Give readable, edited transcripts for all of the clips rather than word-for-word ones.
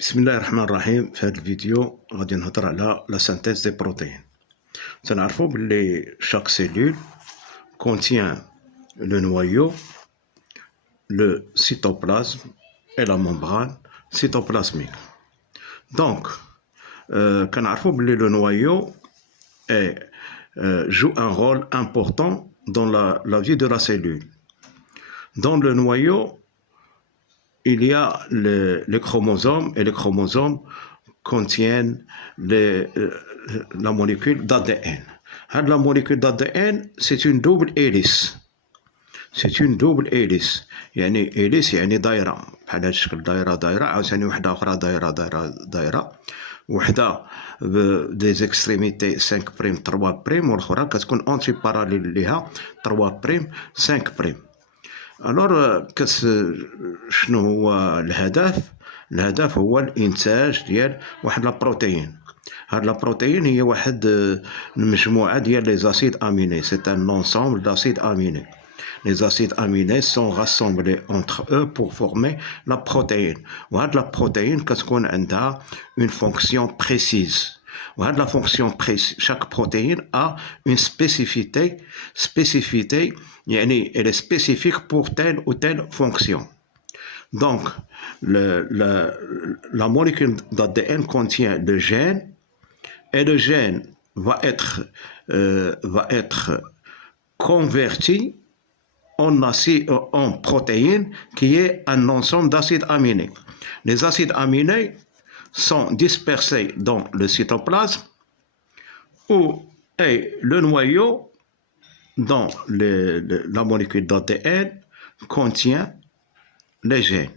بسم الله الرحمن الرحيم. في هذا الفيديو غادي نهضر على لا سانتيز دي بروتيين. تنعرفوا بلي chaque cellule contient le noyau, le cytoplasme et la membrane cytoplasmique. Donc كنعرفوا بلي le noyau joue un rôle important dans la vie de la cellule. Dans le noyau, il y a les chromosomes, et les chromosomes contiennent la molécule d'ADN. La molécule d'ADN, c'est une double hélice. C'est une double hélice. يعني hélice يعني دايرة بحال هذا الشكل، دايرة عاوتاني وحدة أخرى دايرة وحدة des extrémités 5 بريم 3 بريم والأخرى كتكون أنتي باراليل ليها 3 بريم 5 بريم. الور شنو هو الهدف؟ الهدف هو الانتاج ديال واحد لابروتيين. هاد لابروتيين هي واحد المجموعه ديال لي زاسيد اميني. سي ان انسامبل داسيد اميني. Les acides aminés sont rassemblés entre eux pour former la protéine. وهاد la protéine كتكون عندها une fonction précise. وهاد la fonction précise, chaque protéine a une spécificité يعني elle est spécifique pour telle ou telle fonction. Donc la molécule d'ADN contient le gène et le gène va être converti en protéine qui est un ensemble d'acides aminés. Les acides aminés sont dispersés dans le cytoplasme et le noyau dans la molécule d'ADN contient les gènes.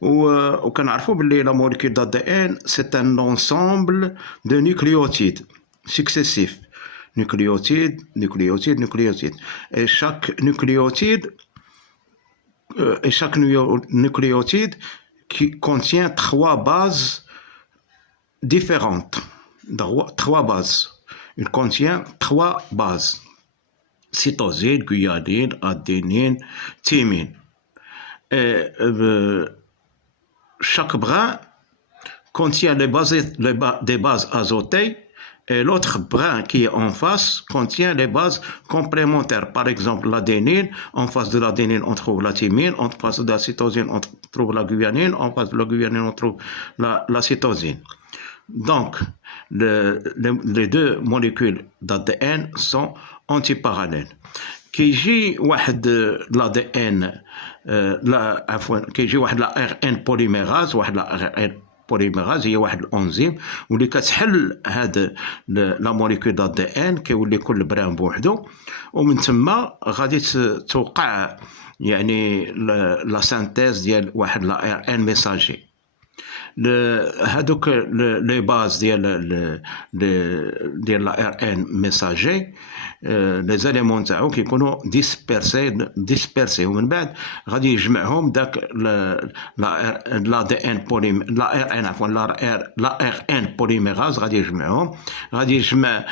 وكنعرفوا باللي la molécule d'ADN c'est un ensemble de nucléotides successifs. Nucléotide. Et chaque nucléotide qui contient 3 bases différentes. 3 bases. Il contient 3 bases. Cytosine, guanine, adénine, thymine. Et chaque brin contient des bases azotées. Et l'autre brin qui est en face contient les bases complémentaires. Par exemple, l'adénine, en face de l'adénine, on trouve la thymine, en face de la cytosine, on trouve la guanine, en face de la guanine, on trouve la cytosine. Donc, les deux molécules d'ADN sont antiparallèles. كيجي واحد l'ADN كيجي واحد l'ARN polymérase واحد l'ARN بوليميراز هي واحد الانزيم واللي كتحل هاد لا موليكول دو دي ان كيولي كل بران بوحدو ومن تما غادي توقع يعني لا سانتيز ديال واحد لا ار ان ميساجي. هادوك لي باز ديال لا ار ان ميساجي لي زاليمون تاعو كيكونوا ديسبيرسي ومن بعد غادي يجمعهم داك لا دي ان بوليم لا ار ان عفوا لا ار ان بوليميراز غادي يجمع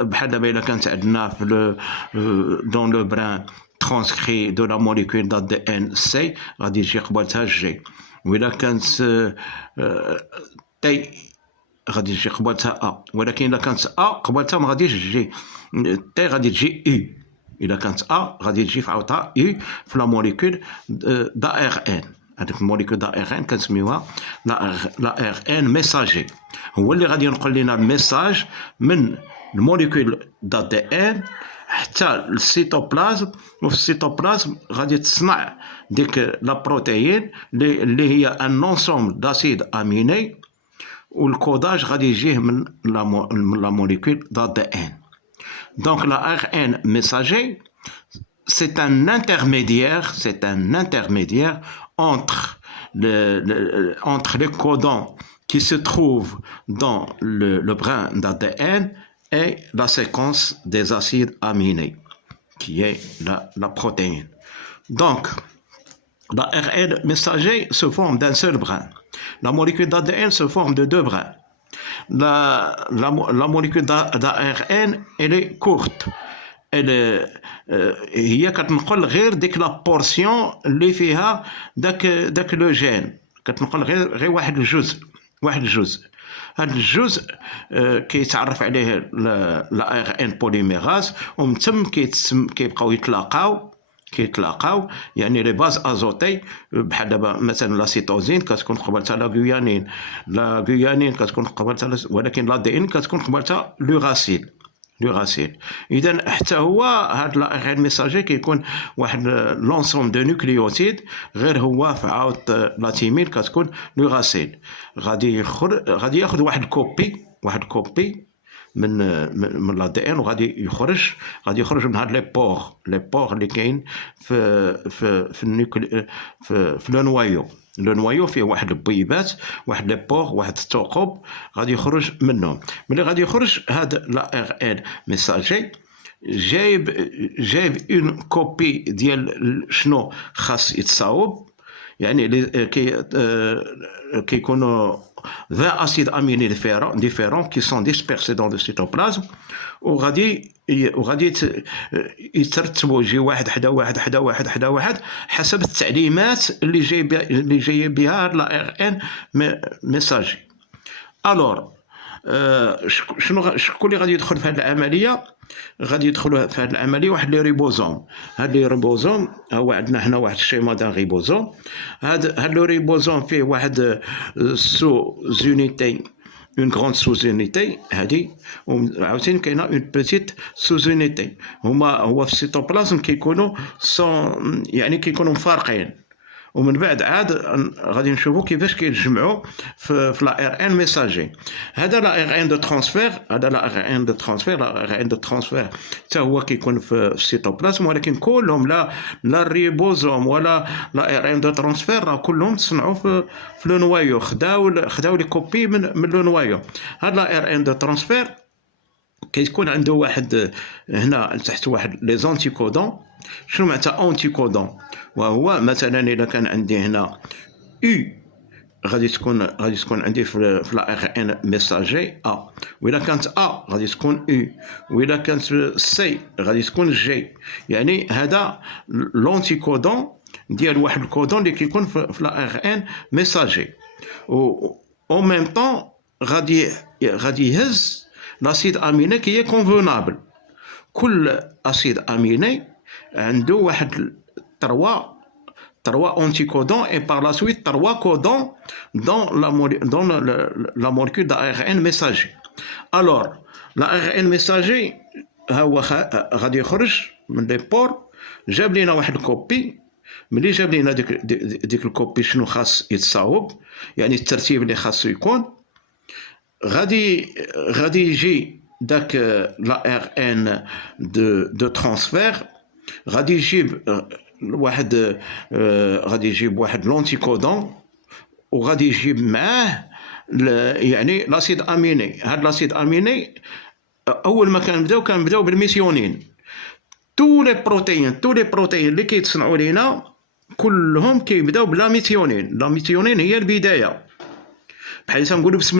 بحال دابا الا كانت عندنا في دون لو بران ترانسكري دو لا موليكول دو دي ان سي غادي يجي قبالتها جي، وإلا كانت تي غادي تجي قبالتها ا، ولكن الا كانت ا قبالتها ما غاديش تجي تي، غادي تجي اي. الا كانت ا غادي تجي في عاوتها اي في لا موليكول دا ار ان. هذيك الموليكول دا ار ان كنسميوها لا ار ان ميساجي، هو اللي غادي ينقل لنا الميساج من الموليكول دا دي ان حتى السيتوبلازم، وفي السيتوبلازم غادي تصنع ديك لا بروتيين اللي هي ان انسومبل داسيد اميني، والكوداج غادي يجيه من لا موليكول دا دي ان. Donc la ARN messager c'est un intermédiaire entre les codons qui se trouvent dans le brin d'ADN et la séquence des acides aminés, qui est la protéine. Donc, la ARN messager se forme d'un seul brin. La molécule d'ADN se forme de 2 brins. La molécule d'ARN, elle est courte. هي كتنقل غير ديك لا بورسيون اللي فيها داك لو جين كتنقل غير واحد الجزء. هذا الجزء كيتعرف عليه لا ار ان بوليميراز، ومن ثم كيبقاو كيتلاقاو يعني لي باز ازوتي، بحال دابا مثلا لا سيتوزين كتكون قبلتها لا غيانين كتكون قبلتها، ولكن لا دي ان كتكون قبلتها لوغاسيل. اذا حتى هو هاد لا ار ان ميساجي كيكون واحد لونسوم دو نوكليوتيد، غير هو في عاود لا تيمين كتكون لوغاسيل. غادي ياخذ واحد كوبي من لا دي ان، وغادي يخرج من هاد لي بور اللي كاين في لو نوايو فيه واحد البويبات، واحد لي بور، واحد الثقوب غادي يخرج منهم. ملي غادي يخرج هذا لا ار ان ميساجي جايب اون كوبي ديال شنو خاص يتصاوب، يعني كيكونوا 20 acides aminés différents qui sont dispersés dans le cytoplasme، وغادي يترتبوا يجي واحد حدا واحد حسب التعليمات اللي جايه بها هاد لا ار ان ميساجي. الور شكون اللي غادي يدخل في هذه العمليه؟ غادي يدخلوا في هذه العمليه واحد لي ريبوزوم. هاد لي ريبوزوم هو عندنا هنا واحد الشيما دان ريبوزوم. هاد لو ريبوزوم فيه واحد سو زونيتي، اون غروند سو زونيتي هادي، وعاوتاني كاينه اون بيتيت سو زونيتي. هو في السيتوبلازم كيكونوا يعني كيكونوا مفارقين، ومن بعد عاد غادي نشوفوا كيفاش كيتجمعوا في لا ار ان ميساجي. هذا لا ار ان دو ترانسفير، لا ار ان دو ترانسفير حتى هو كيكون في السيتوبلازم، ولكن كلهم لا الريبوزوم ولا لا ار ان دو ترانسفير راه كلهم تصنعوا في لو نوايو، خداو لي كوبي من لو نوايو. هذا لا ار ان دو ترانسفير كيكون عنده واحد هنا تحت واحد لي زونتيكودون. شنو معناتها اونتيكودون؟ وهو مثلا الا كان عندي هنا او غادي تكون عندي في لا ار ان ميساجي ا، واذا كانت ا غادي تكون او، واذا كانت سي غادي تكون جي. يعني هذا لونتيكودون ديال واحد الكودون اللي كيكون في لا ار ان ميساجي، و او ميم طون غادي يهز لاسيد اميني كي هي كونفونابل. كل اسيد اميني عنده واحد 3 anticoodons et par la suite 3 codons dans la molécule d'ARN messager. Alors, l'ARN messager هو غادي يخرج من لي بور، جاب لينا واحد الكوبي. ملي جاب لينا ديك الكوبي شنو خاص يتصاوب، يعني الترتيب اللي خاصو يكون، غادي يجي داك لا ار ان دو ترانسفير، غادي يجيب واحد لونتيكودون، وغادي يجيب معاه يعني لاسيد اميني. هاد لاسيد اميني اول ما كنبداو بالميثيونين. تو لي بروتين اللي كيتصنعوا لينا كلهم كيبداو بلا ميثيونين. لا ميثيونين هي البدايه، بحال تنقولوا بسم